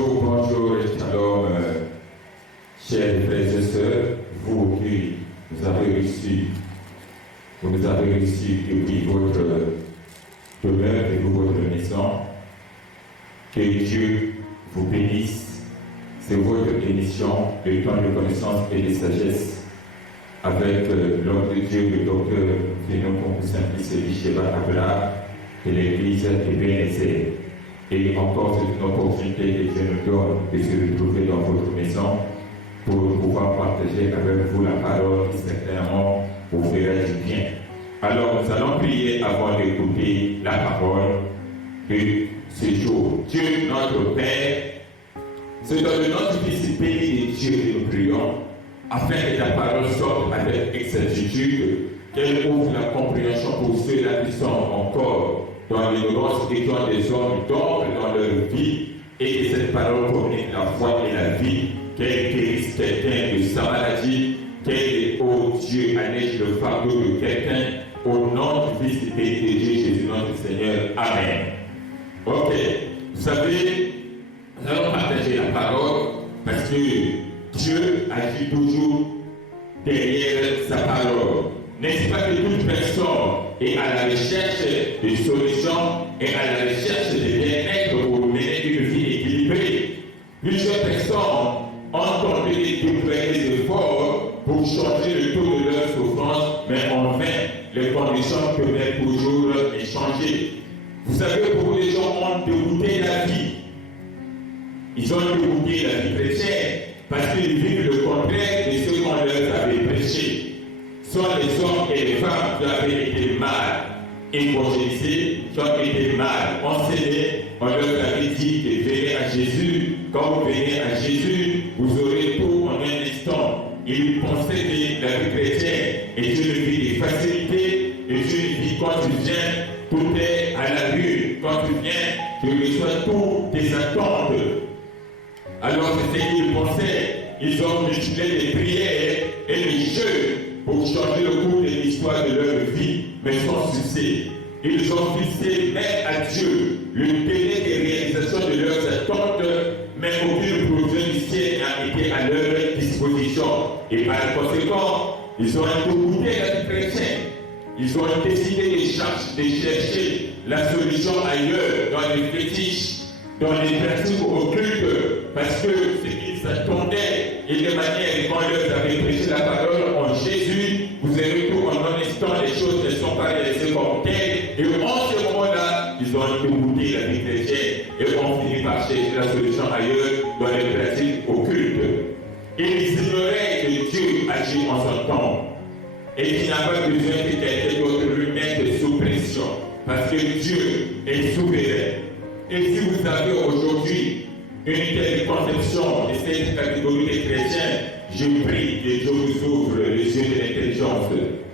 Bonjour et shalom, chers frères et sœurs, vous qui vous avez reçu depuis votre demeure et votre maison. Que Dieu vous bénisse. C'est votre émission, le temps de connaissance et de sagesse, avec l'homme de Dieu, le docteur Fénon Simplice Bicheva Abla de l'église Ebenezer. Et encore, c'est une opportunité que Dieu nous donne de se retrouver dans votre maison pour pouvoir partager avec vous la parole qui certainement vous fera du bien. Alors, nous allons prier avant d'écouter la parole de ce jour. Dieu, notre Père, c'est dans le nom du Fils béni de Dieu que nous prions, afin que ta parole sorte avec exactitude, qu'elle ouvre la compréhension pour ceux-là qui sont encore dans l'ignorance et qui ont des hommes d'ombre dans leur vie, et que cette parole communique la foi et la vie, qu'elle guérisse quelqu'un de sa maladie, qu'elle, ô Dieu, allège le fardeau de quelqu'un, au nom du Fils béni de Dieu, Jésus, notre Seigneur. Amen. Ok, vous savez, nous allons partager la parole parce que Dieu agit toujours derrière sa parole. N'est-ce pas que toute personne est à la recherche de solutions et à la recherche de bien-être pour mener une vie équilibrée? Plusieurs personnes ont tenté de déployer des efforts pour changer le taux de leur souffrance, mais en vain, les conditions peuvent toujours changer. Vous savez, beaucoup de gens ont dégoûté la vie. Ils ont dégoûté la vie chrétienne parce qu'ils vivent le contraire de ce qu'on leur avait prêché. Soit les hommes et les femmes qui avaient été mal évangélisés, qui ont été mal enseignés, on leur avait dit de venir à Jésus. Quand vous venez à Jésus, vous aurez tout en un instant. Ils pensaient que la vie chrétienne est une vie de facilité, est une vie quand tu viens, tout est à la rue. Quand tu viens, tu reçois toutes tes attentes. Alors c'est ce qu'ils pensaient. Ils ont multiplié les prières et les jeux pour changer le cours de l'histoire de leur vie, mais sans succès. Ils ont fixé même à Dieu le délai de réalisation de leurs attentes, mais aucune provision du ciel n'a été à leur disposition. Et par conséquent, ils ont écouté la vie chrétienne. Ils ont décidé de chercher la solution ailleurs, dans les fétiches, dans les pratiques occultes, parce que ce qu'ils s'attendaient et de manière quand leur avait prêché la parole en Jésus, vous avez tout en un instant, les choses ne sont pas réalisées comme telles, et en ce moment-là, ils ont dégoûté la vie chrétienne et ont fini par chercher la solution ailleurs, dans les pratiques occultes. Et ils ignoraient que Dieu agit en son temps, et qu'il n'a pas besoin que quelqu'un d'autre lui mette sous pression, parce que Dieu est souverain. Et si vous avez aujourd'hui une telle conception de cette catégorie de chrétiens, je prie que Dieu vous ouvre les yeux de l'intelligence,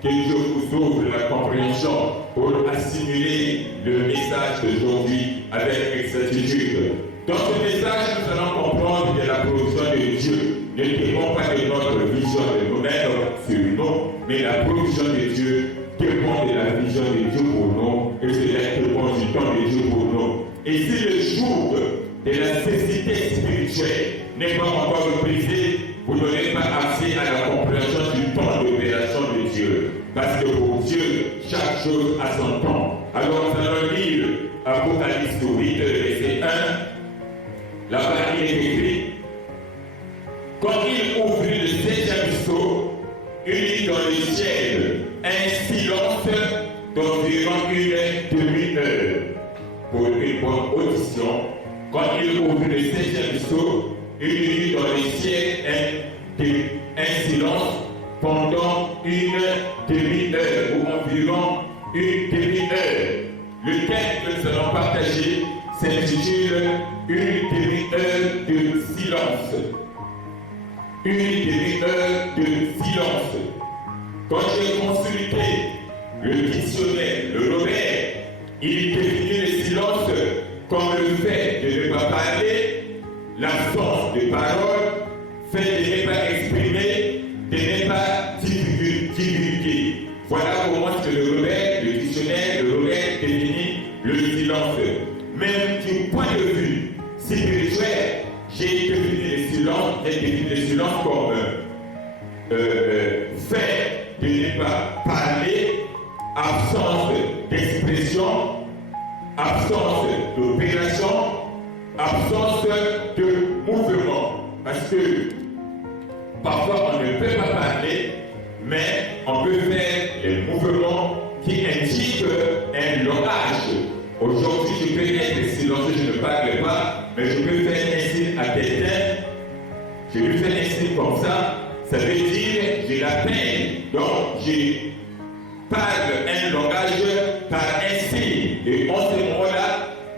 que Dieu vous ouvre la compréhension pour assimiler le message d'aujourd'hui avec exactitude. Dans ce message, nous allons comprendre que la provision de Dieu ne dépend pas de notre vision de nous-mêmes sur nous, mais la provision de Dieu dépend de la vision de Dieu pour nous, et cela dépend du temps de Dieu pour nous. Et si le jour de la nécessité spirituelle n'est pas encore brisé, vous n'aurez pas accès à la compréhension du temps d'opération de Dieu. Parce que pour Dieu, chaque chose a son temps. Alors nous allons lire Apocalypse 8, verset 1. Là-bas, il est écrit: quand il ouvrit le septième sceau, il eut dans le ciel un silence d'environ une demi-heure. Pour une bonne audition, quand il ouvrit le septième sceau, il y eut dans le ciel un silence pendant une demi-heure, ou environ une demi-heure. Le thème que nous allons partager s'intitule Une demi-heure de silence. Une demi-heure de silence. Quand j'ai consulté le dictionnaire, le Robert, il définit le silence comme le fait de ne pas parler, l'absence de parole, fait de ne pas exprimer, de ne pas divulguer. Voilà comment le Robert, le dictionnaire, le Robert définit le silence. Même du point de vue spirituel, j'ai défini le silence comme fait de ne pas parler, absence d'expression, absence d'opération, absence de mouvement. Parce que parfois on ne peut pas parler, mais on peut faire les mouvements qui indiquent un langage. Aujourd'hui, je peux être silencieux, je ne parle pas, mais je peux faire un signe à quelqu'un. Je peux faire un signe comme ça. Ça veut dire j'ai la peine. Donc, je parle un langage par un signe. Et en ce moment-là,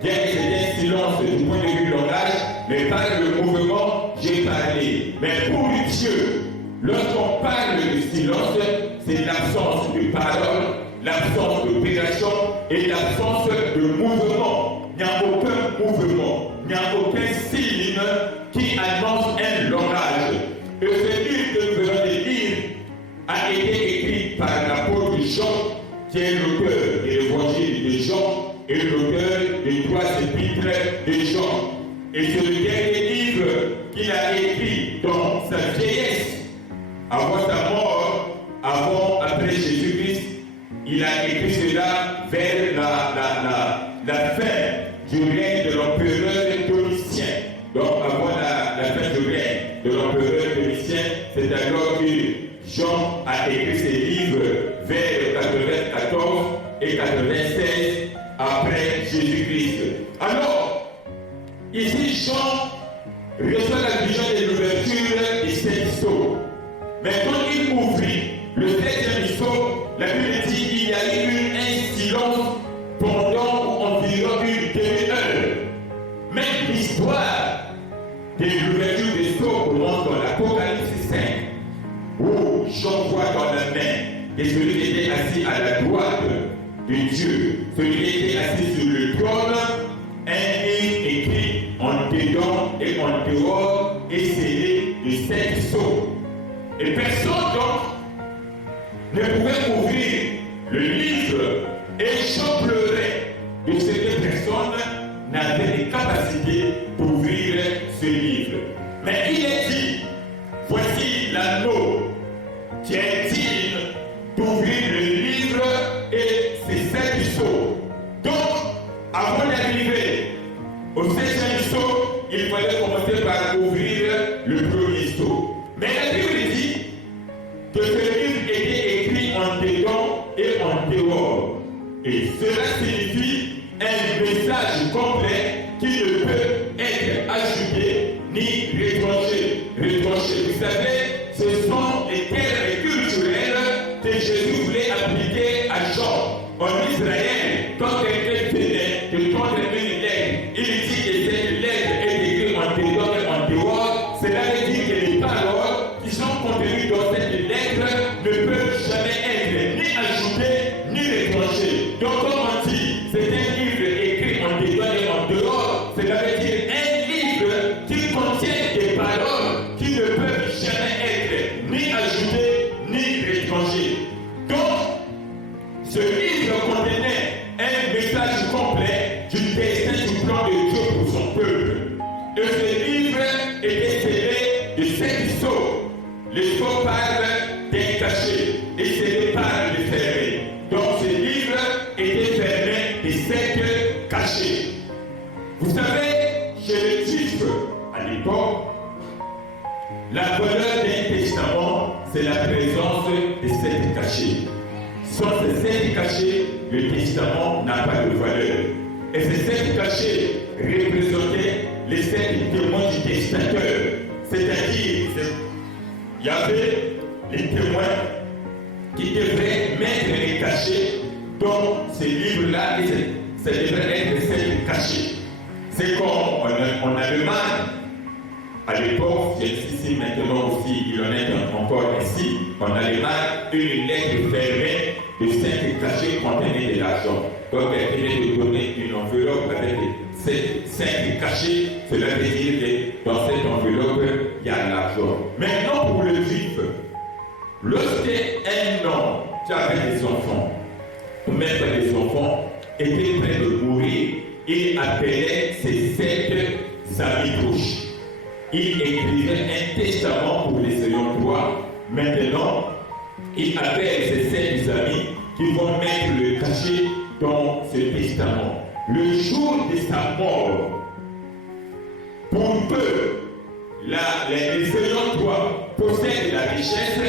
bien que c'est un silence du point de vue langage, mais par le mouvement, j'ai parlé. Mais pour Dieu, lorsqu'on parle de silence, c'est l'absence de parole, l'absence d'opération et l'absence de mouvement. Il n'y a aucun mouvement, il n'y a aucun signe qui annonce un langage. Et ce livre que nous venons de lire a été écrit par l'apôtre Jean, qui est l'auteur de l'évangile de Jean et l'auteur des 3 épîtres de Jean. Et c'est le dernier livre qu'il a écrit dans sa vieillesse, avant sa mort, après Jésus-Christ. Il a écrit cela vers la fin du règne de l'empereur Domitien. Donc avant la fin du règne de l'empereur Domitien, c'est alors que Jean a écrit ses livres vers 94 et 96 après Jésus-Christ. Alors, ici Jean reçoit la vision de l'ouverture des 7 sceaux. Mais quand il ouvrit le 7e sceau, la Bible dit qu'il y a eu un silence pendant environ une demi-heure. Mais l'histoire de l'ouverture des sceaux commence dans l'Apocalypse 5, où Jean voit dans la main que celui qui était assis à la droite de Dieu, celui qui était assis sur le trône, un livre écrit en dedans et en dehors et scellé de 7 sceaux. Et personne donc ne pouvait ouvrir le livre, et Jean pleurait de ce que personne n'avait les capacités d'ouvrir ce livre. Mais il est dit, voici l'anneau qui est digne d'ouvrir le livre et ses 7 sceaux. Donc, avant d'arriver au 7e sceau, il fallait commencer par ouvrir le premier sceau. Mais la Bible dit que ce livre était écrit en dedans et en dehors. Et cela signifie un message complet qui ne peut être ajouté ni retranché. Vous savez, ce sont les termes culturels que Jésus voulait appliquer à Jean. En Israël, quand quelqu'un venait de prendre une lettre, il dit que cette lettre est écrite en dedans et en dehors. Cela veut dire que les paroles qui sont contenues dans cette lettre ne peuvent jamais être ni ajoutées ni retranchées. Donc, comme on dit, c'est un livre écrit en dedans et en dehors. Cela veut dire un livre qui contient des paroles qui ne peuvent jamais être ni ajoutées ni retranchées. Donc, ce livre contenait un message complet du destin du plan de Dieu pour son peuple. Et ce livre était scellé de 7 sceaux. Les sceaux parlent d'un cachet et scellé par le fermé. Donc ce livre était fermé de 7 cachets. Vous savez, chez les Juifs, à l'époque, la valeur d'un testament, c'est la présence de 7 cachets. Sans ces 7 cachets, le testament n'a pas de valeur. Et ces 7 cachets représentaient les 7 témoins du testateur. C'est-à-dire, il y avait les témoins qui devraient mettre les cachets dans ces livres-là, et ça devrait être 7 cachets. C'est comme en Allemagne, à l'époque, c'est ici maintenant aussi, il en est encore ici, en Allemagne, une lettre fermée de 5 cachets contenait de l'argent. Donc, elle venait de donner une enveloppe avec 5 cachets, cela veut dire que dans cette enveloppe, il y a l'argent. Maintenant, pour le juif, lorsqu'un homme qui avait des enfants, ou même des enfants, était prêt de mourir, il appelait ses 7 amis proches. il écrivait un testament pour les ayants droit. Maintenant, il appelle ses 7 amis qui vont mettre le cachet dans ce testament. Le jour de sa mort, pour que les ayants droit possèdent la richesse,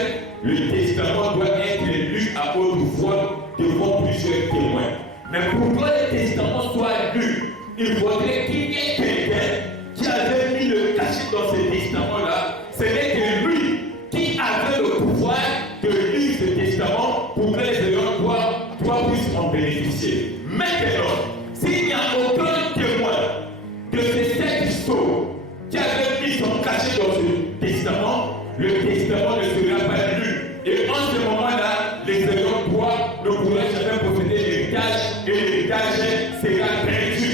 le testament doit être lu à haute voix devant plusieurs témoins. Mais pour que le testament soit lu, il faudrait qu'il y ait quelqu'un qui avait mis le cachet dans ce testament-là. Ce n'est que lui qui avait le pouvoir de lire ce testament pour que les ayants droit puissent en bénéficier. Maintenant, s'il n'y a aucun témoin de ces 7 sceaux qui avait mis son cachet dans ce testament, le testament ne sera pas lu. Et en ce moment-là, les ayants droit ne pourront jamais posséder l'héritage et l'héritage sera perdu.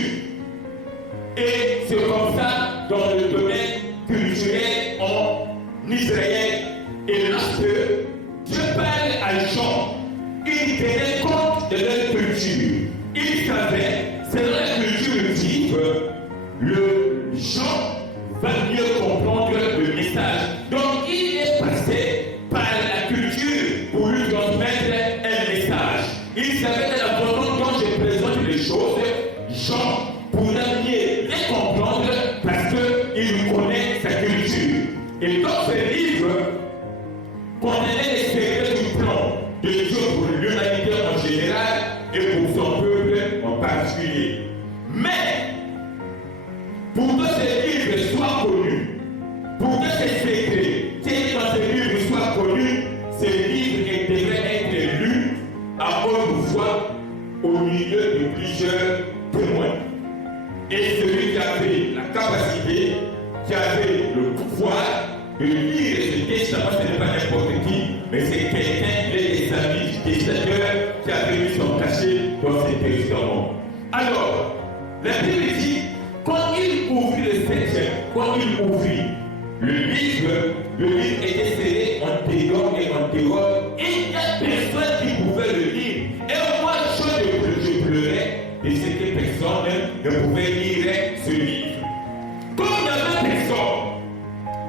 Et c'est comme ça dans le domaine culturel en Israël. Et lorsque Dieu parle à Jean, il tenait compte de leur culture. Il savait, selon la culture juive, le Jean va mieux comprendre le message. Donc il est passé par la culture pour lui transmettre un message. Il savait de la façon dont je présente les choses, Jean pourra mieux les comprendre parce qu'il connaît sa culture. Et dans ce livre, contenait les secrets du plan de Dieu pour l'humanité en général et pour son peuple en particulier. Mais, pour que ce livre soit connu, pour que ces secrets qui sont dans ce livre soient connus, ce livre devrait être lu à haute voix au milieu de plusieurs témoins. Et celui qui avait la capacité, qui avait le pouvoir de lire ce testament, ce n'est pas n'importe qui, mais c'est quelqu'un des amis du testateur qui avait mis son cachet dans ce testament. Alors, la Bible dit, quand il ouvrit le 7e, quand il ouvrit le livre était serré en dehors et en dehors, et il n'y a personne qui pouvait le lire. Et moi, je pleurais de ce que personne ne pouvait lire ce livre. Comme il n'y avait personne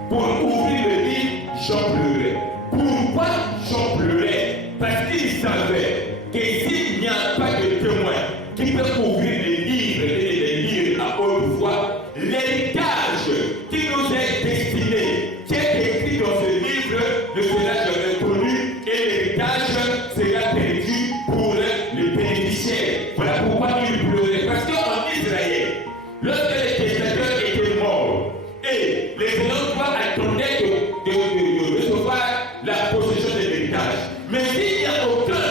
pour ouvrir le livre, Jean pleurait. Pourquoi Jean pleurait? Parce qu'il savait que s'il n'y a pas de témoin qui peut ouvrir les livres et les lire à haute voix, l'héritage qui nous est destiné, qui est écrit dans ce livre, ne sera jamais connu et l'héritage sera perdu pour les bénéficiaires. Voilà pourquoi il pleurait. Parce qu'en Israël, lorsque les testateurs étaient morts et les ayants droit attendaient de recevoir la possession de l'héritage, mais s'il n'y a aucun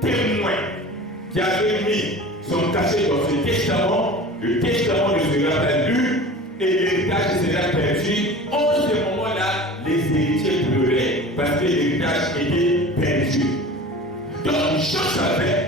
témoin qui avait mis son cachet dans ce testament, le testament ne sera pas lu et l'héritage sera perdu. En ce moment-là, les héritiers pleuraient parce que l'héritage était perdu. Donc, Jean savait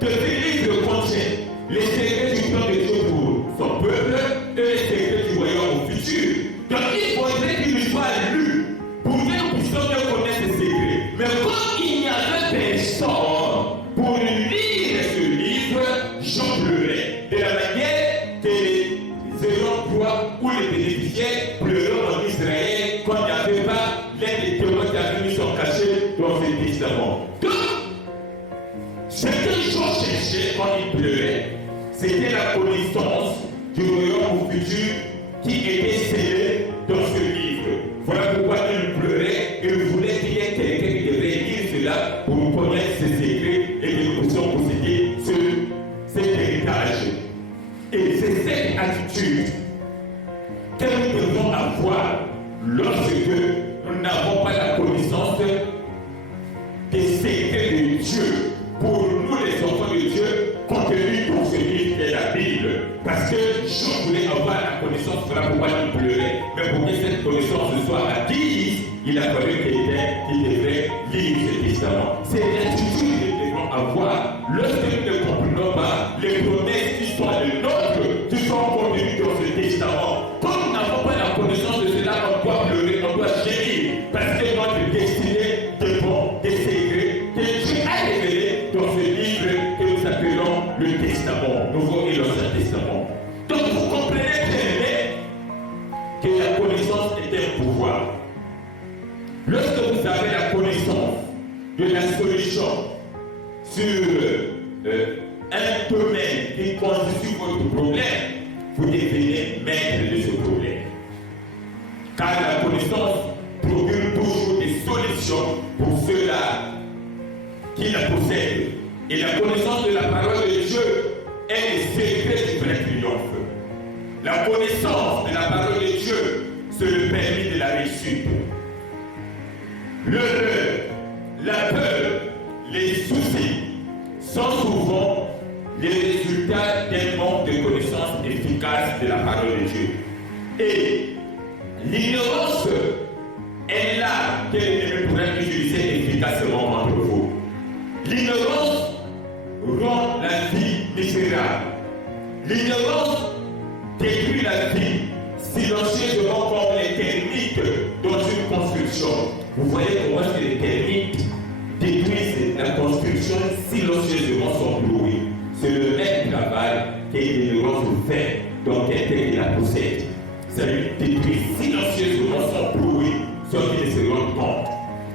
que ce livre contient les secrets du plan de Dieu pour son peuple et les secrets du royaume futur. Donc, il faudrait qu'il soit lu pour que nous puissions mieux connaître ces secrets. Mais comme il n'y avait personne pour lire ce livre, Jean pleurait. De la manière que les ayants droit ou les bénéficiaires pleuraient en Israël quand il n'y avait pas l'un des témoins qui avait mis son cachet dans ce testament. Donc, ce que Jean cherchait quand il pleurait, c'était la connaissance du royaume futur qui était scellé dans ce livre. Voilà pourquoi il pleurait et il voulait qu'il y ait quelqu'un qui devrait lire cela pour connaître ses secrets et que nous puissions posséder cet héritage. Et c'est cette attitude que nous devons avoir lorsque nous n'avons pas la connaissance des secrets de Dieu. Pour nous, les enfants de Dieu, contenus dans ce livre est la Bible. Parce que Jean voulait avoir la connaissance, voilà pourquoi il pleurait. Mais pour que cette connaissance soit acquise, il a fallu quelqu'un qui devrait lire ce testament. C'est l'attitude que nous devons avoir lorsque nous ne comprenons pas les promesses qui sont les nôtres, qui sont contenues dans ce testament. Comme nous n'avons pas la connaissance de cela, on doit pleurer, on doit gémir. Parce que notre destinée dépend des secrets que Dieu a révélés dans ce livre que nous appelons le Testament, Nouveau et l'Ancien Testament. Donc vous comprenez bien que la connaissance connaissance est un pouvoir. Lorsque vous avez la connaissance de la solution sur un domaine qui constitue votre problème, vous devenez maître de ce problème. Car la connaissance procure toujours des solutions pour ceux-là qui la possèdent. Et la connaissance de la parole de Dieu est le secret du vrai triomphe. La connaissance de la parole de Dieu, c'est le permis de la réussite. L'erreur, la peur, les soucis sont souvent les résultats d'un manque de connaissance efficace de la parole de Dieu. Et l'ignorance est là que l'ennemi pourrait utiliser efficacement contre vous. L'ignorance rend la vie misérable. L'ignorance détruit la vie silencieusement comme les termites dans une construction. Vous voyez comment est-ce que les termites détruisent la construction silencieusement sans bruit. C'est le même travail que l'ignorance fait dans quelqu'un qui la possède. Ça lui détruit silencieusement sans bruit, sans qu'il ne se rende compte.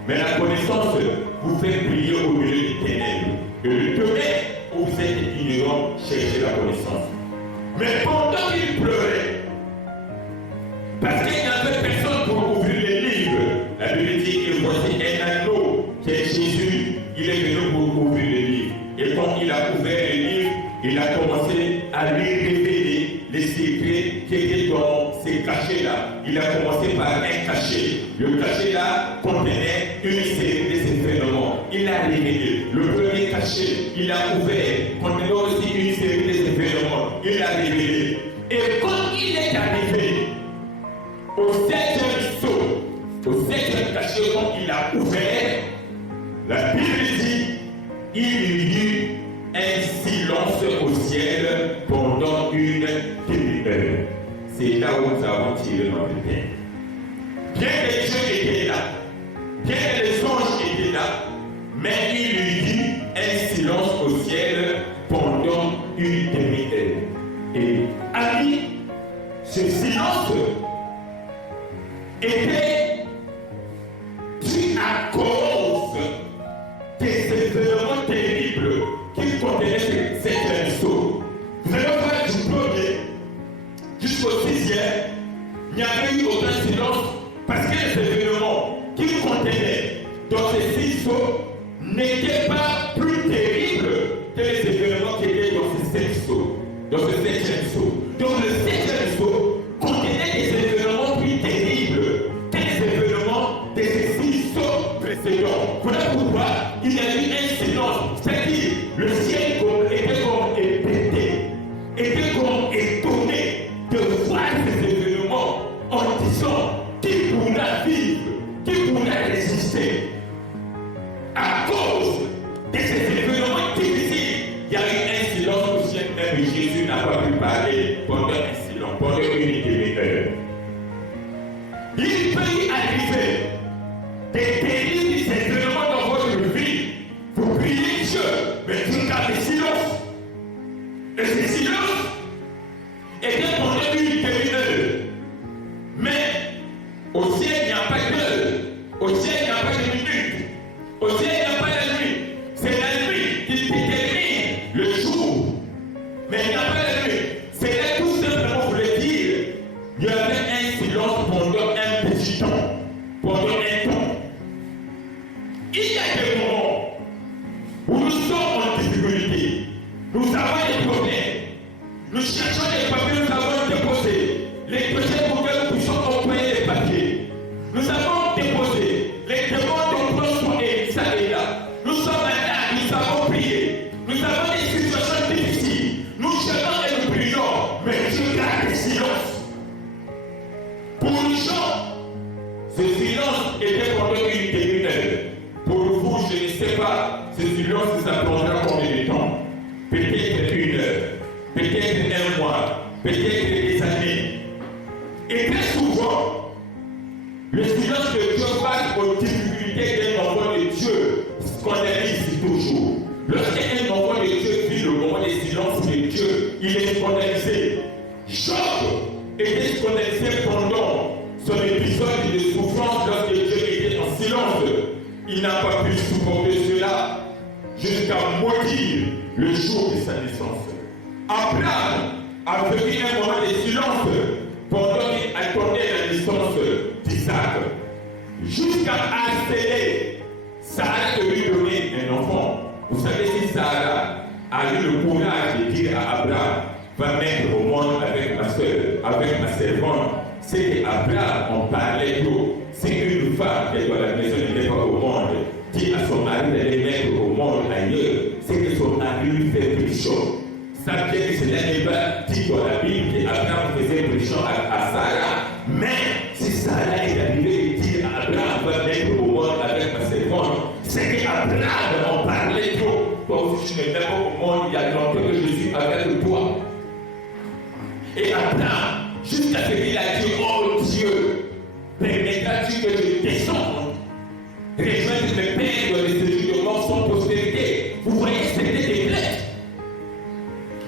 Mais la connaissance vous fait briller au milieu des ténèbres. Et le domaine où vous êtes ignorant, cherchez la connaissance. Mais pendant qu'il pleurait, parce qu'il n'y avait personne pour ouvrir les livres, la Bible dit que voici un anneau qui est Jésus, il est venu pour ouvrir les livres. Et quand il a ouvert les livres, il a commencé à lui révéler les secrets qui étaient dans ces cachets-là. Il a commencé par un cachet. Le cachet-là contenait une série de ces phénomènes. Il a révélé. Le premier cachet, il a ouvert, contenait aussi une série de ces phénomènes. Il a révélé. Et quand il est arrivé au septième saut, au septième cachet, quand il a ouvert, la Bible dit, il y eut un silence au ciel pendant une demi-heure. C'est là où nous avons tiré notre pain. Bien que Dieu était là, bien que les anges étaient là, mais il y eut un silence au ciel pendant une demi-heure. Et amis, ce silence était dû à cause des événements terribles qui contenaient cet saut. Vous allez voir du premier jusqu'au sixième, il n'y avait eu aucun silence parce que les événements qui contenaient dans ces six sauts n'étaient pas plus terribles que les événements qui étaient dans ces sept sauts, dans ce septième saut. Donc le septième saut contenait des événements plus terribles que les événements de ces six sauts précédents. Voilà pourquoi il y a eu un silence, c'est-à-dire le ciel était comme épété, était comme étonné de voir ces événements en disant qui pourra vivre, qui pourra résister. À cause de ces événements difficiles, il y a eu un silence au ciel, même Jésus n'a pas pu parler pendant un silence, pendant une demi-heure. Il peut y arriver des terribles événements dans votre vie. Vous priez Dieu, mais tout a des silences. Et ces silences étaient pendant une demi-heure. Mais au ciel, il n'y a pas d'heure. Au ciel, il n'y a pas de minute. Au ciel, il n'y a pas de nuit. C'est la nuit qui détermine le jour. Mais il n'y a pas de nuit. C'est là tout simplement pour le dire. Il y avait un silence pendant un petit temps. Pendant un temps. Il y a des moments où nous sommes en difficulté. Nous avons des problèmes. Nous cherchons des papiers, nous avons déposé les dossiers pour que nous puissions envoyer les papiers. Nous avons déposé les demandes d'emploi sont ça et là. Nous sommes là, nous avons prié. Nous avons des situations difficiles. Nous cherchons et nous prions, mais Dieu garde le silence. Pour les gens, ce silence était pendant une demi-heure. Pour vous, je ne sais pas, ce silence, ça prendra combien de temps? Peut-être une heure, peut-être un mois, peut-être des années. Et très souvent, le silence de Dieu face aux difficultés d'un enfant de Dieu scandalise toujours. Lorsqu'un enfant de Dieu vit le moment de silence de Dieu, il est scandalisé. Job était scandalisé pendant son épidémie. il n'a pas pu supporter cela jusqu'à maudire le jour de sa naissance. Abraham a vécu un moment de silence pendant qu'il attendait la naissance d'Isaac, jusqu'à harceler Sarah de lui donner un enfant. Vous savez, si Sarah a eu le courage de dire à Abraham, va mettre au monde avec ma soeur, avec ma servante, c'est qu'Abraham en parlait tout. C'est une femme qui est dans la maison n'était pas au monde, dit à son mari d'aller mettre au monde ailleurs, c'est que son mari lui fait pression. Ça vient que cela n'est pas dit dans la Bible qu'Abraham faisait pression à Sarah, mais si Sarah est arrivée et dit à Abraham va mettre au monde avec ma servante, c'est qu'Abraham en parlait trop. Toi aussi tu ne mets pas au monde, il y a longtemps que je suis avec toi. Et Abraham, jusqu'à ce qu'il a dit, oh Dieu, permettras-tu que je descende, rejoigne mes pères dans les séjours de mort sans postérité. Vous voyez, c'était des lettres.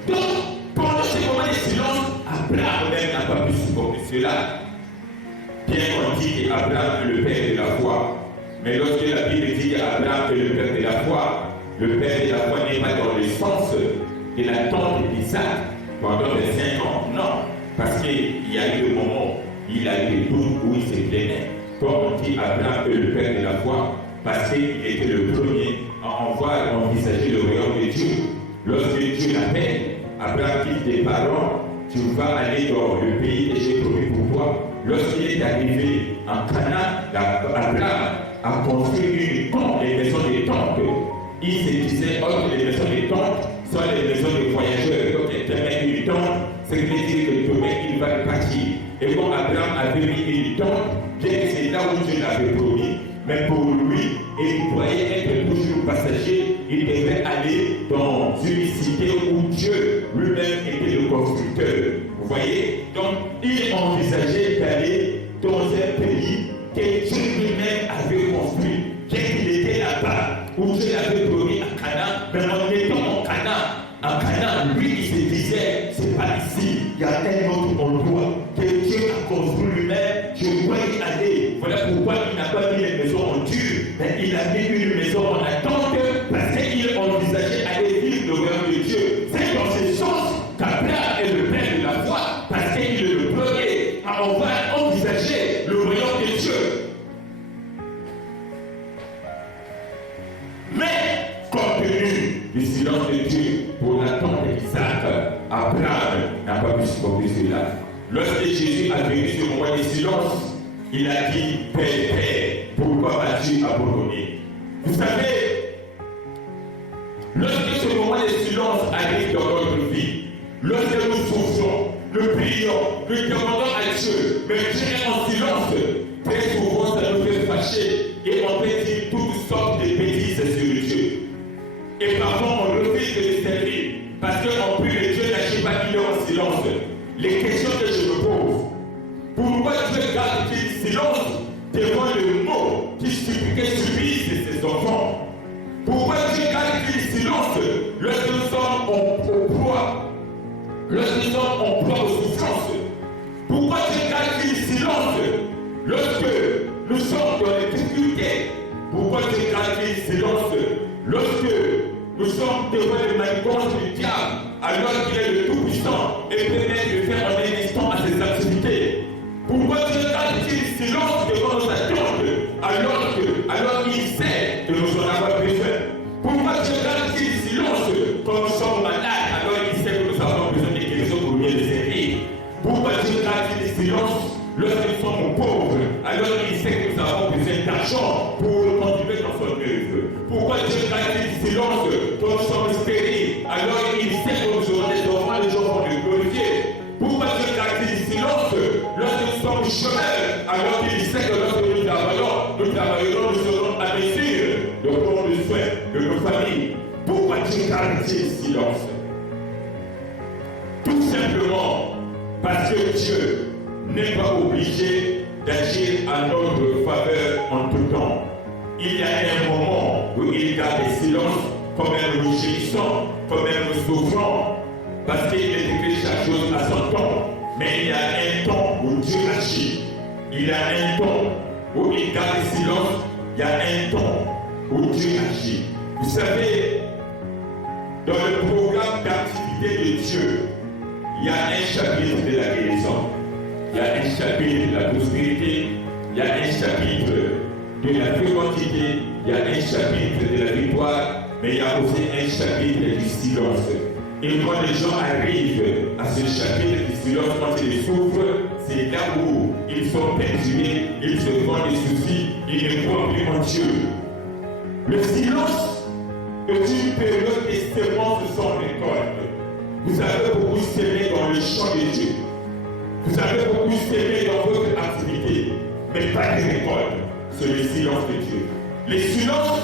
Donc, pendant ce moment de silence, Abraham même n'a pas pu supporter cela. Bien qu'on dit qu'Abraham est le père de la foi, mais lorsque la Bible dit qu'Abraham est le père de la foi, le père de la foi n'est pas dans le sens de l'attente d'Isaac pendant 25 ans. Non, parce qu'il y a eu le moment où il a eu des doutes où il se plaignait. Comme on dit, Abraham est le père de la foi, parce qu'il était le premier à envisager le royaume de Dieu. Lorsque Dieu l'appelle, Abraham quitte tes parents, tu vas aller dans le pays que j'ai promis pour toi. Lorsqu'il est arrivé en Canaan, Abraham a construit une tente, des maisons de tentes. Il se disait, oh, les maisons de tentes sont les maisons de voyageurs. Donc, il te met une tente, c'est que dire que demain, il va partir. Et quand Abraham avait mis une tente, bien que c'est là où Dieu l'avait promis, mais pour lui, il croyait être toujours passager, il devait aller dans une cité où Dieu lui-même était le constructeur. Vous voyez? Donc, il envisageait d'aller dans un pays que Dieu lui-même avait construit. Bien qu'il était là-bas, où Dieu l'avait promis à Canaan, mais en étant en Canaan, lui, il se disait, c'est pas ici, il y a un autre endroit que Dieu a construit lui-même, je dois y aller. Voilà pourquoi il n'a pas mis les maisons en dur, mais il a mis une maison en attente, parce qu'il envisageait aller vivre le royaume de Dieu. C'est dans ce sens qu'Abraham est le père de la foi, parce qu'il est le premier à avoir envisagé le royaume de Dieu. Mais, compte tenu du silence de Dieu pour l'attente d'Isaac, Abraham n'a pas pu supporter cela. Lorsque Jésus a venu ce moment de silence, il a dit, Père, pourquoi m'as-tu abandonné? Vous savez, lorsque ce moment de silence arrive dans notre vie, lorsque nous souffrons, nous prions, nous demandons à Dieu, mais Dieu est en silence, très souvent ça nous fait fâcher et on peut dire toutes sortes de bêtises sur Dieu. Et parfois on refuse de le servir parce qu'en plus le Dieu n'agit pas, il est en silence. Les questions que je me pose, pourquoi Dieu garde-t-il silence devant le mot qui subissent ses enfants? Pourquoi Dieu garde-t-il silence lorsque nous sommes au proie, lorsque nous sommes en proie aux souffrances? Pourquoi Dieu garde-t-il silence lorsque nous sommes dans les difficultés? Pourquoi Dieu garde-t-il silence lorsque nous sommes devant les manigances du diable, alors qu'il est le Tout-Puissant et permet de faire en un instant à ses activités? Pourquoi Dieu garde-t-il silence devant nos attentes, alors qu'il sait que nous en avons besoin? Pourquoi Dieu garde-t-il silence quand nous sommes malades, alors qu'il sait que nous avons besoin de guérison pour mieux les servir? Pourquoi Dieu garde-t-il silence lorsque nous sommes pauvres, alors qu'il sait que nous avons besoin d'argent pour continuer dans son œuvre? Pourquoi Dieu garde-t-il silence quand nous sommes stériles, alors qu'il sait que nous aurons des enfants, les gens vont le glorifier? Pourquoi Dieu garde-t-il silence lorsque nous sommes chômeurs, alors qu'il sait que lorsque nous travaillerons, nous serons à mesure de prendre le soin de nos familles? Pourquoi Dieu garde-t-il silence? Tout simplement parce que Dieu n'est pas obligé d'agir à notre faveur en tout temps. Il y a un moment où il garde le silence, comme nous gémissons, comme nous souffrons, parce qu'il est écrit chaque chose à son temps. Mais il y a un temps où Dieu agit. Il y a un temps où il garde le silence. il y a un temps où Dieu agit. Vous savez, dans le programme d'activité de Dieu, il y a un chapitre de la guérison, il y a un chapitre de la prospérité, il y a un chapitre de la fécondité, il y a un chapitre de la victoire, mais il y a aussi un chapitre du silence. Et quand les gens arrivent à ce chapitre du silence, quand ils souffrent, c'est là où ils sont perturbés, ils se font des soucis, ils ne croient plus en Dieu. Le silence est une période des semences sans récolte. Vous avez beaucoup sémé dans le champ de Dieu. Vous avez beaucoup sémé dans votre activité, mais pas de récolte. C'est le silence de Dieu. Le silence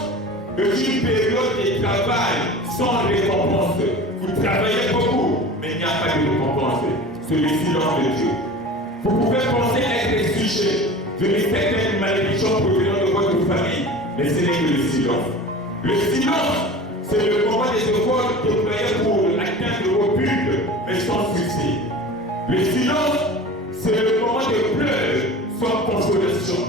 est une période de travail sans récompense. Vous travaillez beaucoup, mais il n'y a pas de récompense. C'est le silence de Dieu. Vous pouvez penser être sujet d'une certaine malédiction provenant de votre famille, mais ce n'est que le silence. Le silence, c'est le moment des efforts déployés pour atteindre vos buts, mais sans succès. Le silence, c'est le moment de pleurer sans consolation.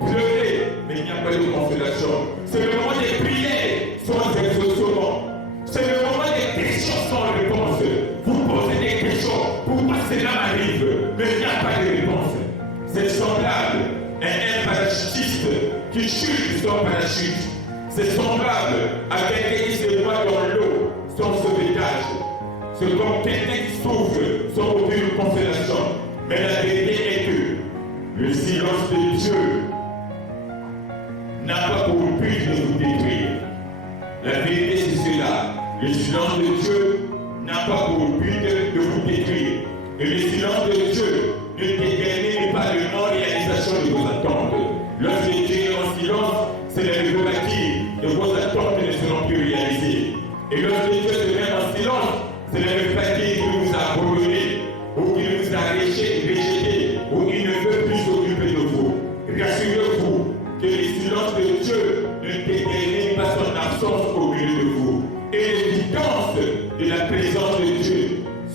Vous pleurez, mais il n'y a pas de consolation. C'est le moment de prier sans exaucement. C'est le moment des questions sans réponse. Vous posez des questions, pourquoi cela m'arrive, mais il n'y a pas de réponse. C'est semblable à un parachutiste qui chute son parachute. C'est semblable à quelqu'un qui se voit dans l'eau sans sauvetage. C'est comme quelqu'un qui souffre sans aucune consolation. Mais la vérité est que le silence de Dieu n'a pas pour but de vous détruire. La vérité c'est cela. Le silence de Dieu n'a pas pour but de vous détruire. Et le silence de Dieu ne détermine pas la non-réalisation de vos attentes. Lorsque Dieu est en silence, c'est la prérogative de vos attentes ne seront plus réalisées. Et lorsque Dieu se met en silence, c'est la prérogative qui vous a abandonné, ou qui vous a rejeté, ou qui ne veut plus s'occuper de vous. Rassurez-vous que le silence de Dieu ne détermine pas son absence au milieu de vous. Et l'évidence de la présence de Dieu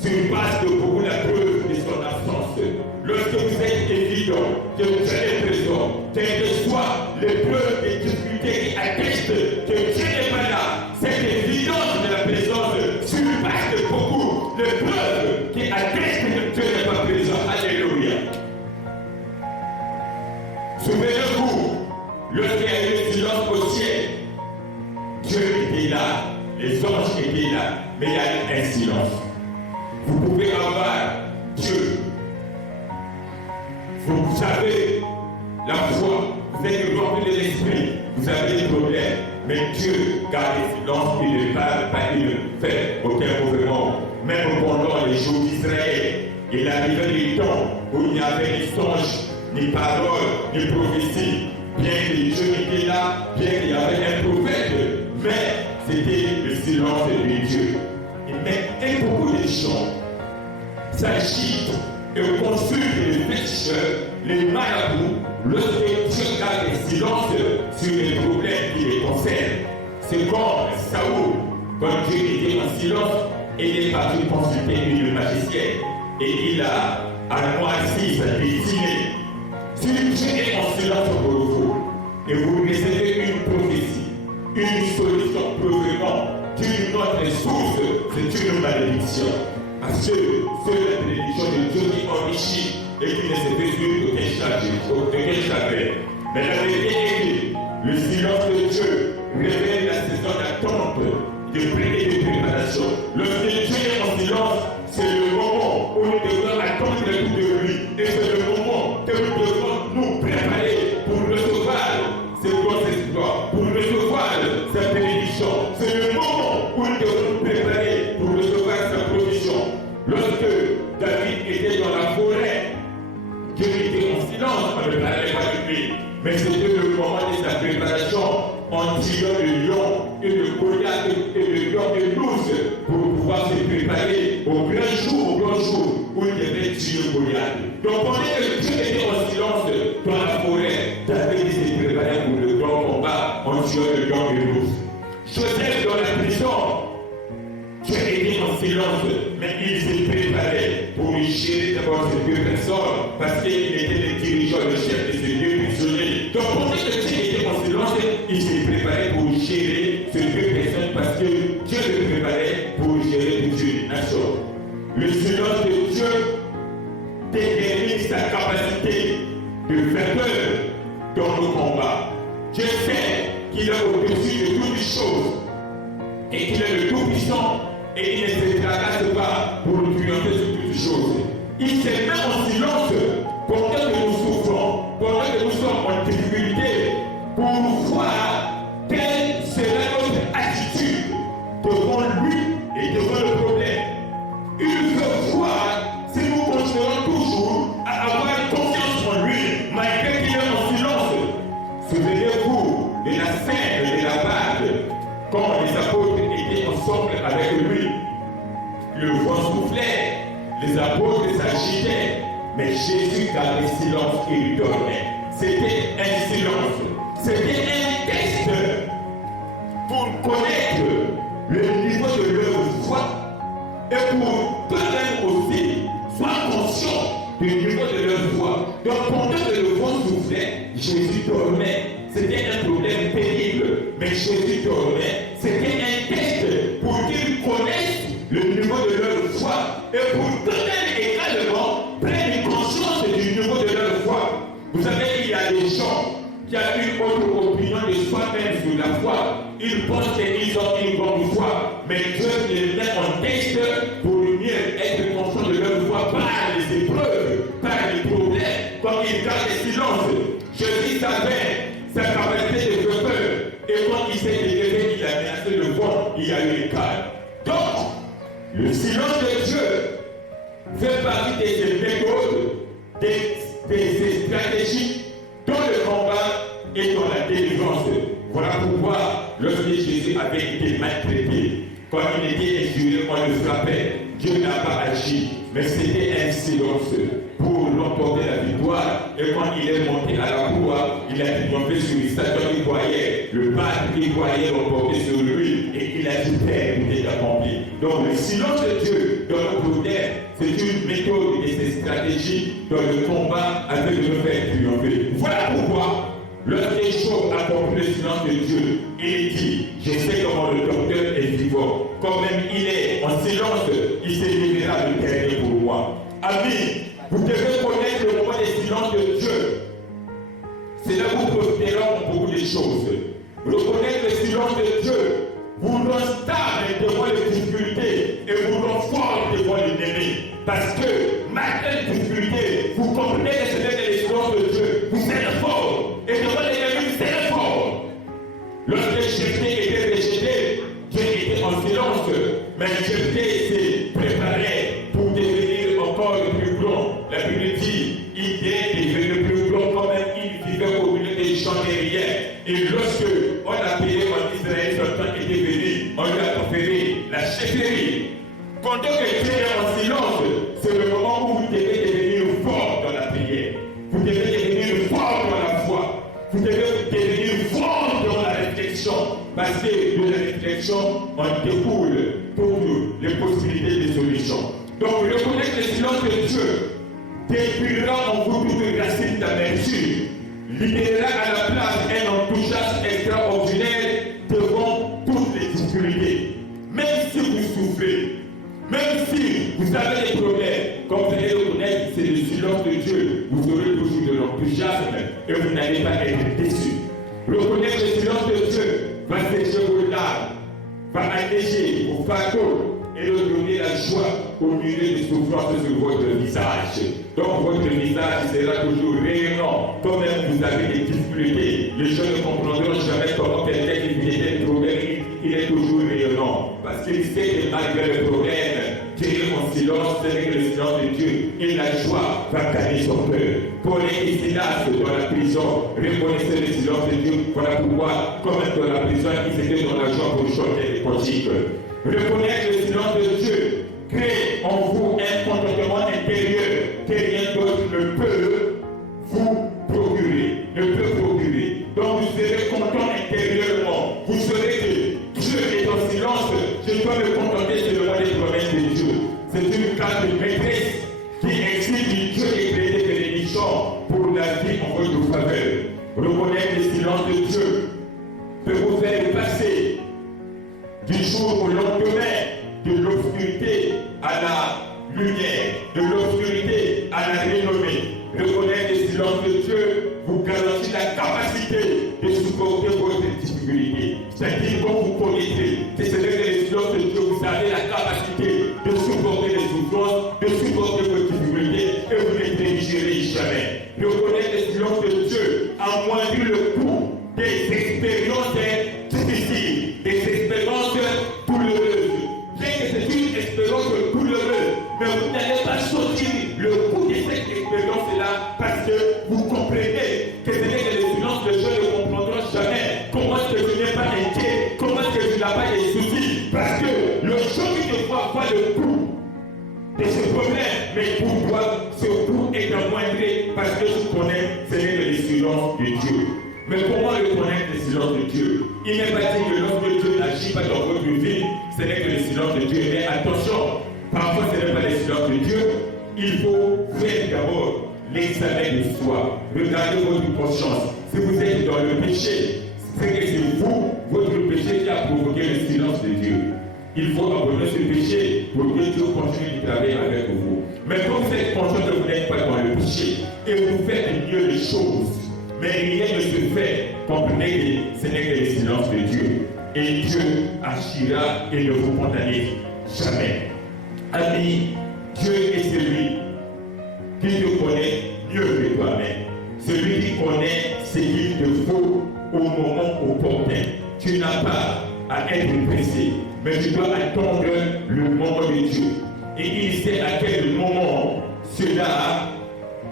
surpasse de beaucoup la preuve de son absence. Lorsque vous êtes évident que Dieu est présent, quelles que soient les preuves et difficultés qui attestent que Dieu n'est pas là, cette évidence de la présence surpasse de beaucoup les preuves qui attestent que Dieu n'est pas présent. Alléluia. Souvenez-vous, lorsqu'il y a eu le silence au ciel, Dieu était là, les anges étaient là, mais il y a eu un silence. Vous pouvez avoir Dieu. Vous avez la foi, vous êtes rempli de l'esprit, vous avez des problèmes, mais Dieu garde le silence, il ne parle pas, il ne fait aucun mouvement. Même pendant les jours d'Israël, il arrivait des temps où il n'y avait ni songe, ni parole, ni prophétie. Bien que Dieu était là, bien qu'il y avait un prophète, mais c'était le silence de Dieu. Et beaucoup de gens s'agitent et consultent les féticheurs, les marabouts, lorsque Dieu garde le silence sur les problèmes qui les concernent. C'est comme Saoul, quand Dieu était en silence, il est parti consulter une magicienne et il a noirci sa destinée. Si Dieu est en silence pour vous et vous recevez une prophétie, une solution provenant d'une autre source, c'est une malédiction. Parce que c'est la bénédiction de Dieu qui enrichit et qui ne se fait suivre aucun chagrin. Mais la vérité est que le silence de Dieu révèle la saison d'attente, de prière et de préparation. Lorsque Dieu est en silence, c'est le moment où nous devons attendre le coup de lui. Et c'est le moment que nous devons nous préparer pour recevoir cette grosse espoir, pour recevoir sa bénédiction. C'est le moment où nous devons nous préparer pour recevoir sa provision. Lorsque David était dans la forêt, Dieu était en silence, on ne parlait pas de lui. Mais c'était le moment de sa préparation en tirant le lion et le Goliath et le lion et l'ours pour pouvoir se préparer au grand jour où il devait tuer Goliath. Donc pendant que Dieu était en silence dans la forêt, David s'est préparé pour le grand combat en tuant le lion et l'ours. Joseph dans la prison, Dieu était en silence, mais il s'est préparé pour gérer d'abord ces deux personnes parce qu'il était le dirigeant, le chef de ces deux prisonniers. Donc pendant que Dieu était en silence, fait peur dans nos combats. Je sais qu'il est au-dessus de toutes les choses et qu'il est le Tout-Puissant et il ne se tracasse pas pour nous triompher sur toutes les choses. Il se met en silence pendant que nous souffrons, pendant que nous sommes en difficulté, pour voir quelle sera notre attitude devant lui et devant le problème. Il veut voir si nous continuerons toujours à avoir confiance en lui, malgré qu'il est en silence. Souvenez-vous de la scène de la Pâque, quand les apôtres étaient ensemble avec lui. Le vent soufflait, les apôtres s'agitaient, mais Jésus gardait silence et il dormait. C'était un silence, c'était un test pour connaître le niveau de leur foi et pour eux-mêmes aussi soient conscients du niveau de leur foi. Donc pendant que le vent soufflait, Jésus dormait. C'était un problème pénible, mais Jésus dormait. C'était un test pour qu'ils connaissent le niveau de leur foi et pour qu'eux-mêmes également prennent conscience du niveau de leur foi. Vous savez, il y a des gens qui ont une autre opinion de soi-même sur la foi. Ils pensent qu'ils ont une bonne foi, mais Dieu les met en test pour mieux être conscient de leur foi par les épreuves, par les problèmes, comme ils gardent le silence. Jésus savait sa capacité de faire peur, et quand il s'est élevé, il a menacé le vent, il y a eu le calme. Donc, le silence de Dieu fait partie de ses méthodes, des stratégies dans le combat et dans la délivrance. Voilà pourquoi lorsque Jésus avait été maltraité, quand il était injurié, on le frappait. Dieu n'a pas agi, mais c'était un silence pour l'emporter la victoire. Et quand il est monté à la croix, il a triomphé sur les statues qu'il voyait, le Père qu'il voyait l'emporter sur lui, et il a dit Père, tout est accompli. Donc le silence de Dieu dans notre problème, c'est une méthode et ses stratégies dans le combat afin de nous faire triompher. Voilà pourquoi lorsque Job a compris le silence de Dieu, il dit, je sais comment le docteur est vivant. Quand même il est en silence, il se révélera le dernier pour moi. Amis, vous devez connaître le moment des silences de Dieu. C'est là où vous prospérez en beaucoup de choses. Reconnaître le silence de Dieu vous rend stable devant les difficultés et vous rend fort devant l'ennemi. Parce que malgré les difficultés, vous comprenez que ce n'est que le silence de Dieu. Vous êtes fort. Et devant l'ennemi, vous êtes fort. Lorsque Jéphthé était rejeté, Dieu était en silence. Mais Jéphthé s'est préparé pour devenir encore plus grand. La Bible dit, il est devenu plus grand quand même, il vivait au milieu des gens derrière. Et lorsque on a appelé en Israël, son temps était venu, on lui a conféré la chefferie. Pendant que Dieu est en silence, c'est le moment où vous devez devenir fort dans la prière. Vous devez devenir fort dans la foi. Vous devez devenir fort dans la réflexion. Parce que de la réflexion, on découle toutes les possibilités de solutions. Donc, reconnaître le silence de Dieu détruira en vous toute racine d'amertume, libérera à la place un enthousiasme extraordinaire devant toutes les difficultés. Même si vous souffrez, même si vous avez des problèmes, comme vous allez le connaître, c'est le silence de Dieu. Vous aurez toujours de l'enthousiasme et vous n'allez pas être déçus. Reconnaître le silence de Dieu va sécher vos larmes, va alléger vos fardeaux et leur donner la joie au milieu des souffrances sur votre visage. Donc votre visage sera toujours rayonnant. Quand même vous avez des difficultés, les gens ne comprendront jamais comment quelqu'un qui vit des problèmes, il est toujours rayonnant. Parce qu'il sait que malgré le problème, Dieu est en silence, avec le silence de Dieu, et la joie va gagner son cœur. Paul et Silas dans la prison reconnaissaient le silence de Dieu. Voilà pourquoi, comme dans la prison, ils étaient dans la joie pour chanter les cantiques. Reconnaître le silence de Dieu crée en vous un contentement intérieur que rien d'autre ne peut vous procurer. Donc vous serez content intérieurement. Vous saurez que Dieu est en silence. Je dois me contenter seulement des promesses de Dieu. C'est une carte de maîtresse qui explique que Dieu est créé des bénédictions pour la vie en votre faveur. Reconnaître le silence de Dieu peut vous faire passer du jour au lendemain, de l'obscurité à la lumière, de l'obscurité à la renommée. Reconnaître le silence de Dieu comprenez que ce n'est que le silence, les gens ne comprendront jamais. Comment est-ce que je n'ai pas inquiet? Comment est-ce que je n'ai pas des soucis? Parce que le jour qui te voit voir le coup de ce problème, mais pour toi, ce coup est amoindré parce que tu connais, ce n'est que le silence de Dieu. Mais comment le connaître le silence de Dieu? Il n'est pas dit que lorsque Dieu n'agit pas dans votre vie, ce n'est que le silence de Dieu. Mais attention, parfois ce n'est pas le silence de Dieu. Il faut faire d'abord l'examen de soi. Regardez votre conscience. Si vous êtes dans le péché, c'est que c'est vous, votre péché qui a provoqué le silence de Dieu. Il faut abandonner ce péché pour que Dieu continue de travailler avec vous. Mais quand vous êtes conscient que vous n'êtes pas dans le péché et vous faites mieux les choses, mais rien ne se fait, comprenez que ce n'est que le silence de Dieu. Et Dieu agira et ne vous condamnez jamais. Ami, Dieu est celui qui te connaît mieux que toi-même. Celui qui connaît ce qu'il te faut au moment opportun. Tu n'as pas à être pressé, mais tu dois attendre le moment de Dieu. Et il sait à quel moment cela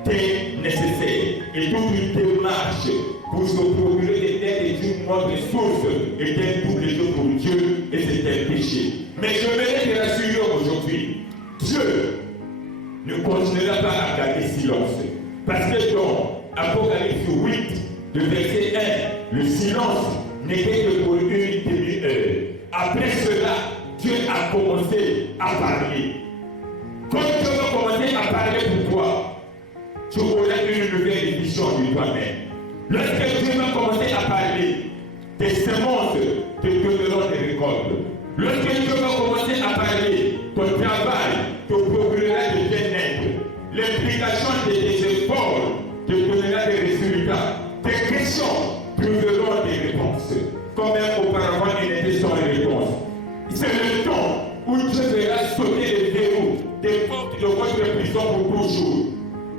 t'est nécessaire. Et toute une démarche pour se procurer des têtes et d'une moindre source est un double jeu pour Dieu et c'est un péché. Mais je voudrais te rassurer aujourd'hui, Dieu ne continuera pas à garder silence. Parce que dans Apocalypse 8, le verset 1, le silence n'était que pour une demi-heure. Après cela, Dieu a commencé à parler. Quand Dieu va commencer à parler pour toi, tu auras une nouvelle vision de toi-même. Lorsque Dieu va commencer à parler, tes semences te donneront des récoltes. Lorsque Dieu va commencer à parler, ton travail te procurera de bien-être. L'implication de tes efforts te donnera des résultats. Tes questions trouveront des réponses. Comme même auparavant, il était sans réponse. C'est le temps où Dieu verra sauter les verrous des portes de votre prison pour toujours.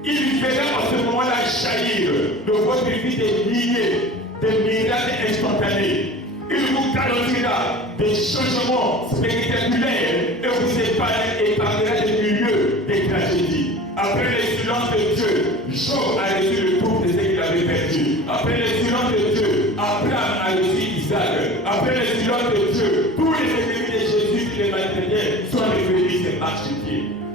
Il verra en ce moment-là jaillir de votre vie des milliers, des miracles instantanés. Il vous garantira des changements spectaculaires et vous épargnera des milieux des tragédies. Après le silence de Dieu, Job a reçu le tour de ce qu'il avait perdu. Après le silence de Dieu, Abraham a reçu Isaac. Après le silence de Dieu, tous les ennemis de Jésus qui les maltraitaient sont revenus se marcher.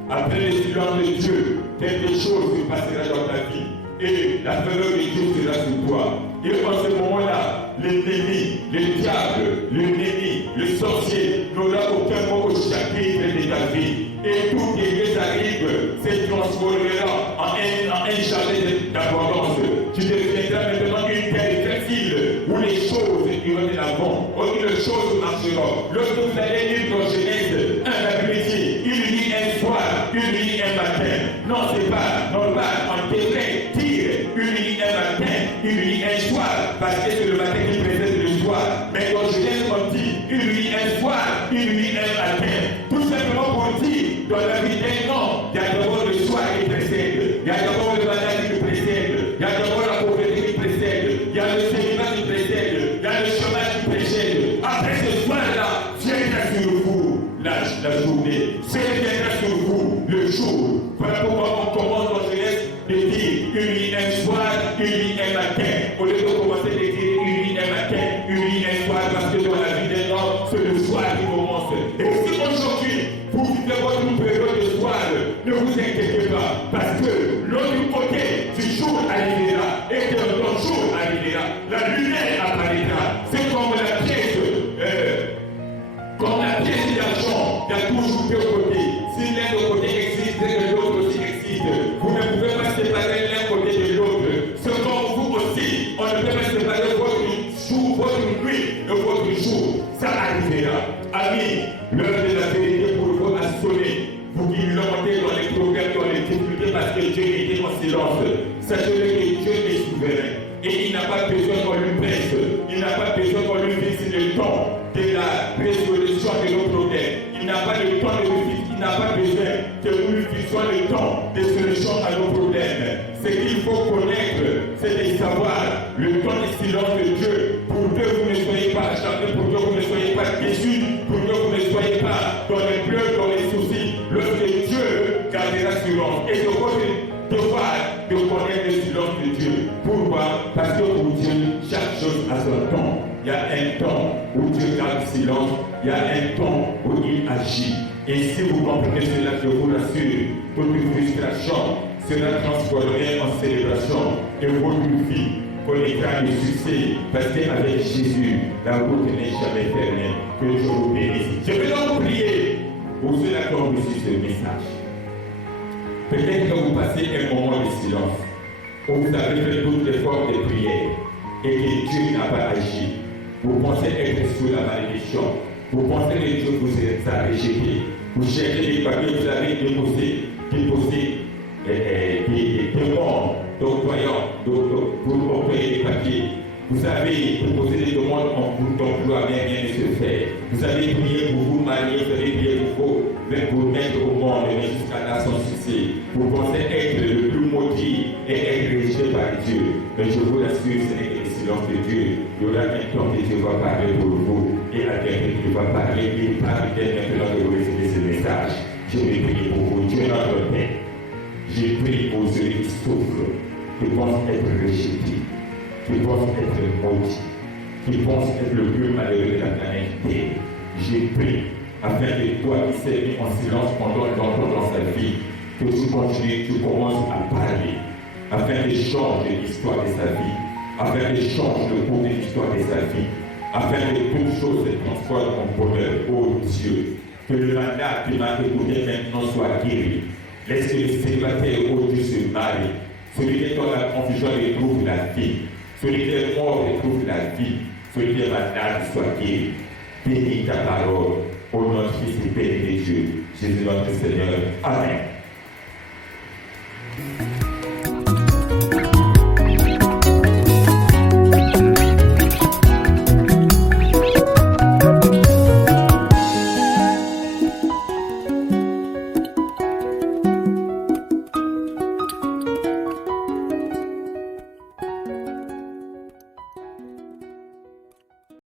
Après le silence de Dieu, quelque chose se passera dans ta vie. Et la faveur de Dieu sera sur toi. Et en ce moment-là, l'ennemi, le diable, l'ennemi, le sorcier n'aura aucun mot au chapitre de ta vie. Et tout ce qui arrive se transformera en un jardin d'abondance. Tu deviendras maintenant une terre fertile où les choses iront de l'avant, où les choses marcheront. Lorsque vous allez lire dans Genèse, un après-midi, il lit un soir, il lit un matin. Non, c'est pas normal. On devrait dire, il lit un matin, il lit un soir, parce que c'est le matin qui précède le soir. Mais dans Genèse, on dit, il lit un soir, il lit un matin. Tout simplement pour dire, dans la vie d'un homme, il y a d'abord le soir qui précède, il y a d'abord le matin qui précède, il y a d'abord la pauvreté qui précède, il y a le célibat qui précède, il y a le chômage qui précède. Après ce soir-là, viendra sur vous la journée, viendra sur vous le jour. Voilà pourquoi on commence dans Genèse de dire une lit un soir, une lit un matin, au lieu de commencer de dire une lit un matin, une lit un soir, parce que dans la vie d'un homme, c'est le soir qui commence. Et si aujourd'hui, vous vivez votre période de soir, ne vous inquiétez pas, parce que l'autre côté du jour arrivera, et que notre jour arrivera, la lumière apparaîtra. C'est comme la pièce d'argent, il y a toujours deux côtés. Si l'un des côtés existe, c'est que l'autre aussi existe. Vous ne pouvez pas séparer l'un côté de l'autre. C'est comme vous aussi, on ne peut pas séparer votre jour, votre nuit de votre jour. Ça arrivera. Amis, l'heure de la vérité pour vous a sonné. Vous qui l'entendez dans les problèmes, dans les difficultés, parce que Dieu était en silence. Sachez-le que Dieu est souverain. Et il n'a pas besoin qu'on lui presse. Il n'a pas besoin qu'on lui fixe le temps de la résolution de nos problèmes. Il n'a pas le temps de nous fixer. Il n'a pas besoin que nous lui fixons le temps de solution à nos problèmes. Ce qu'il faut connaître, c'est de savoir le temps de silence de Dieu pour que vous ne soyez pas acharnés, pour que vous ne soyez pas déçus, pour que vous ne soyez pas dans les pleurs, dans les soucis. Lorsque Dieu gardera silence. Et c'est votre devoir de connaître le silence de Dieu. Pourquoi? Parce que pour Dieu, chaque chose a son temps. Il y a un temps où Dieu garde silence, il y a un temps où il agit. Et si vous comprenez cela, je vous rassure, toute frustration sera transformée en célébration et votre vie connaîtra le succès parce qu'avec Jésus, la route n'est jamais fermée. Que Dieu vous bénisse. Je vais donc prier pour ceux qui ont reçu ce message. Peut-être que vous passez un moment de silence où vous avez fait toutes les formes de prière et que Dieu n'a pas agi. Vous pensez être sous la malédiction. Vous pensez que Dieu vous a rejeté. Vous cherchez des papiers, vous avez déposé des morts d'employants pour octroyer des papiers. Vous avez déposé des demandes en cours d'emploi, mais rien ne se fait. Vous avez prié pour vous marier, vous avez prié pour vous mettre au monde, mais jusqu'à là sans succès. Vous pensez être le plus maudit et être rejeté par Dieu. Mais je vous rassure, ce n'est que le silence de Dieu. Il y aura un temps que Dieu va parler pour vous. Et à quelqu'un qui va parler, il parle dès maintenant de vous recevoir ce message. Je vais prier pour vous. Dieu notre Père. J'ai prié pour ceux qui souffrent, qui pensent être rejetés, qui pensent être maudits, qui pensent être le plus malheureux de la planète Terre. J'ai prié afin que toi qui s'est mis en silence pendant longtemps dans sa vie, que tu continues, tu commences à parler, afin de changer l'histoire de sa vie, afin de changer le cours de l'histoire de sa vie, afin que toute chose se transforme en bonheur. Oh Dieu, que le mandat qui m'a écouté maintenant soit guéri. Laisse que le célibataire, oh Dieu, se marie. Celui qui est dans la confusion retrouve la vie. Celui qui est mort retrouve la vie. Celui qui est malade soit guéri. Bénis ta parole. Au nom de Christ et Père de Dieu, Jésus notre Seigneur. Amen.